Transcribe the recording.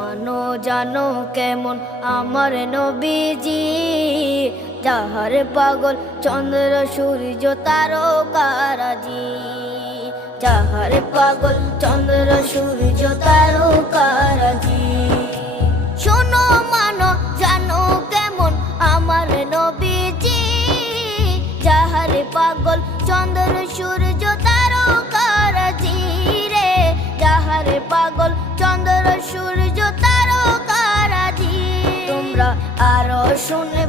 মানো জানো কেমন আমার নবীজি, যাহার পাগল চন্দ্র সূর্য তারকারাজি, যাহার পাগল চন্দ্র সূর্য তারকারাজি। শোনো মানো জানো কেমন আমার নবীজি, যাহার পাগল চন্দ্র সূর্য তারকারাজি রে, যাহার পাগল চন্দ্র সূর্য তারকারাজি। তোমরা আরো শুনে